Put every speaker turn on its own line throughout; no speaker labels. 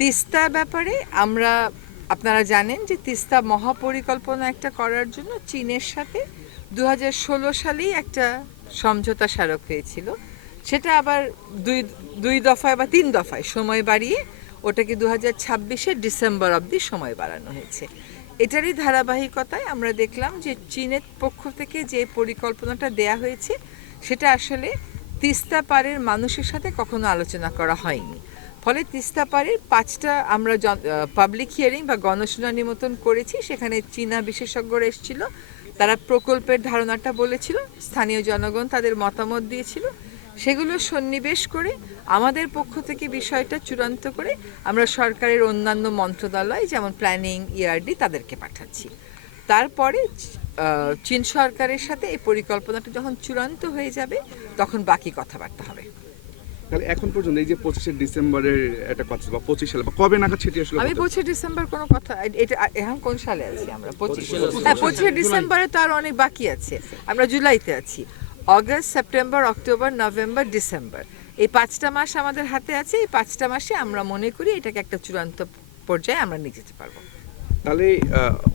তিস্তা ব্যাপারে আমরা, আপনারা জানেন যে তিস্তা মহাপরিকল্পনা একটা করার জন্য চীনের সাথে দু হাজার ষোলো সালেই একটা সমঝোতা স্মারক হয়েছিল। সেটা আবার দুই দুই দফায় বা তিন দফায় সময় বাড়িয়ে ওটাকে দু হাজার ছাব্বিশের ডিসেম্বর অবধি সময় বাড়ানো হয়েছে। এটারই ধারাবাহিকতায় আমরা দেখলাম যে চীনের পক্ষ থেকে যে পরিকল্পনাটা দেয়া হয়েছে, সেটা আসলে তিস্তা পাড়ের মানুষের সাথে কখনো আলোচনা করা হয়নি। ফলে তিস্তা পাড়ের পাঁচটা আমরা পাবলিক হিয়ারিং বা গণশুনানি মতন করেছি। সেখানে চীনা বিশেষজ্ঞরা এসেছিল। তারা প্রকল্পের ধারণাটা বলেছিল। স্থানীয় জনগণ তাদের মতামত দিয়েছিল। সেগুলো সন্নিবেশ করে আমাদের পক্ষ থেকে বিষয়টা চূড়ান্ত করে আমরা সরকারের অন্যান্য মন্ত্রণালয়, যেমন প্ল্যানিং ইআরডি তাদেরকে পাঠাচ্ছি। তারপরে চীন সরকারের সাথে এই পরিকল্পনাটা যখন চূড়ান্ত হয়ে যাবে, তখন বাকি কথাবার্তা হবে।
তাহলে এখন পর্যন্ত এই যে পঁচিশে ডিসেম্বরের একটা কথা বা পঁচিশ সালে বা কবে নাগাদ সেটি আসলে
আমি পঁচিশে ডিসেম্বর কোনো কথা এটা এখন কোন সালে আছি আমরা? পঁচিশ হ্যাঁ পঁচিশে ডিসেম্বরে তো আরও অনেক বাকি আছে। আমরা জুলাইতে আছি। August September October November December. এই পাঁচটা মাস আমাদের হাতে আছে এই পাঁচটা মাসে আমরা মনে করি এটাকে একটা চূড়ান্ত পর্যায়ে আমরা নিয়ে যেতে পারব।
তাহলে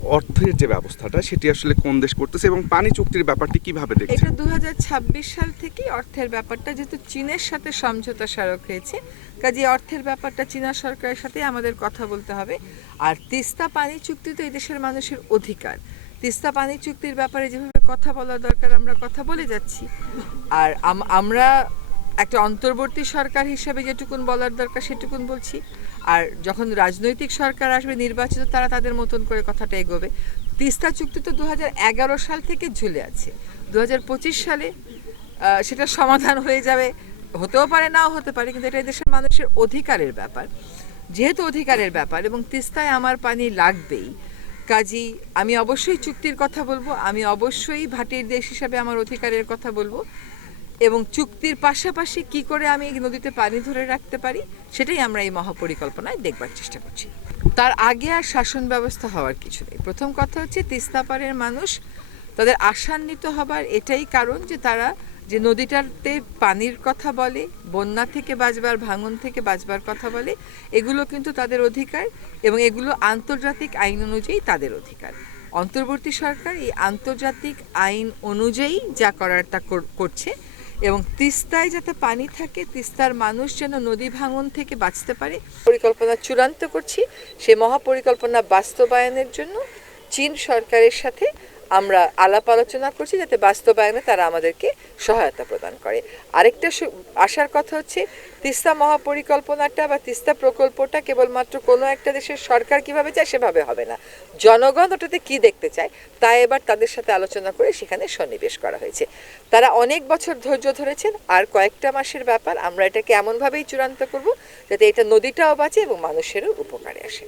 অর্থের যে ব্যবস্থাটা, সেটি আসলে কোন দেশ করতেছে এবং পানি চুক্তির ব্যাপারটি কীভাবে দেখছে
এটা দু হাজার ছাব্বিশ সাল থেকেই অর্থের ব্যাপারটা, যেহেতু চীনের সাথে সমঝোতা স্মারক হয়েছে কাজে অর্থের ব্যাপারটা চীনা সরকারের সাথে আমাদের কথা বলতে হবে। আর তিস্তা পানি চুক্তি তো এই দেশের মানুষের অধিকার। তিস্তা পানি চুক্তির ব্যাপারে যেভাবে কথা বলা দরকার, আমরা কথা বলে যাচ্ছি। আর আম- আমরা একটা অন্তর্বর্তী সরকার হিসেবে যেটুকুন বলার দরকার সেটুকুন বলছি। আর যখন রাজনৈতিক সরকার আসবে, নির্বাচিত, তারা তাদের মতন করে কথাটা এগোবে। তিস্তা চুক্তি তো দু হাজার এগারো সাল থেকে ঝুলে আছে। দু হাজার পঁচিশ সালে সেটা সমাধান হয়ে যাবে। হতেও পারে, নাও হতে পারে, কিন্তু এটা দেশের মানুষের অধিকারের ব্যাপার। যেহেতু অধিকারের ব্যাপার, এবং তিস্তায় আমার পানি লাগবেই। কাজী, আমি অবশ্যই চুক্তির কথা বলব, আমি অবশ্যই ভাটির দেশ হিসাবে আমার অধিকারের কথা বলব। এবং চুক্তির পাশাপাশি কি করে আমি এই নদীতে পানি ধরে রাখতে পারি, সেটাই আমরা এই মহাপরিকল্পনায় দেখবার চেষ্টা করছি। তার আগে আর শাসন ব্যবস্থা হওয়ার কিছু নেই। প্রথম কথা হচ্ছে তিস্তাপাড়ের মানুষ তাদের আশান্বিত হবার এটাই কারণ যে তারা যে নদীটাতে পানির কথা বলে, বন্যা থেকে বাঁচবার, ভাঙন থেকে বাঁচবার কথা বলে, এগুলো কিন্তু তাদের অধিকার এবং এগুলো আন্তর্জাতিক আইন অনুযায়ী তাদের অধিকার। অন্তর্বর্তী সরকার এই আন্তর্জাতিক আইন অনুযায়ী যা করার তা করছে এবং তিস্তায় যাতে পানি থাকে, তিস্তার মানুষ যেন নদী ভাঙন থেকে বাঁচতে পারে। পরিকল্পনা চূড়ান্ত করছি। সে মহাপরিকল্পনা বাস্তবায়নের জন্য চীন সরকারের সাথে আমরা আলাপ আলোচনা করছি যাতে বাস্তবায়নে তারা আমাদেরকে সহায়তা প্রদান করে। আরেকটা আশার কথা হচ্ছে, তিস্তা মহাপরিকল্পনাটা বা তিস্তা প্রকল্পটা কেবলমাত্র কোনো একটা দেশের সরকার কীভাবে চায় সেভাবে হবে না। জনগণ ওটাতে কি দেখতে চায়, তা এবার তাদের সাথে আলোচনা করে সেখানে সন্নিবেশ করা হয়েছে। তারা অনেক বছর ধৈর্য ধরেছেন, আর কয়েকটা মাসের ব্যাপার, আমরা এটাকে এমনভাবেই চূড়ান্ত করব যাতে এটা নদীটাও বাঁচে এবং মানুষেরও উপকারে আসে।